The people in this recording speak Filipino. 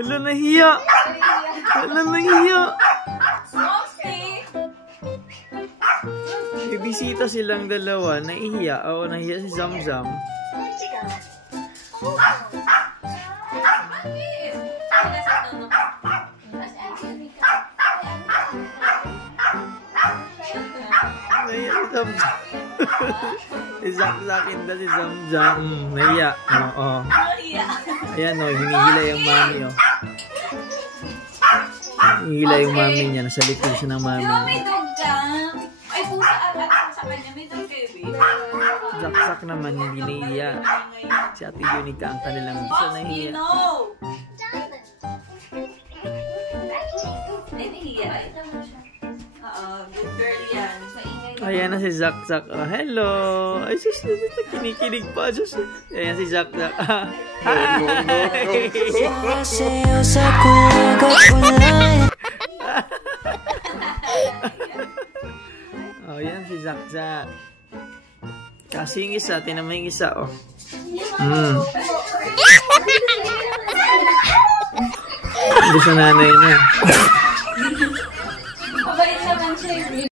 Hala, nahiya. Hala, nahiya. May bisita silang dalawa. Nahiya. Oo, nahiya si Zamzam. Nahiya si Zamzam. Izak-zakin na si Zamzam. Nahiya. Oo. Ayan o, hinihila yung mami o. Hinihila yung mami niya. Nasa likod siya ng mami niya. May dog dyan. Ay, pusa alat sa kanya. May dog baby. Zakzak naman, hindi nahiya. Si Ate Yunika ang kanilang bisa nahiya. Ay, nahiya. Oo, good girl yan. Ayan na si Zakzak. Oh, hello! Ay, sus, kinikinig pa. Sus. Ayan si Zakzak. Oh, yan si Zakzak. Kasi yung isa, tinan mo yung isa, oh. Hindi sa nanay niya. Mabait naman siya.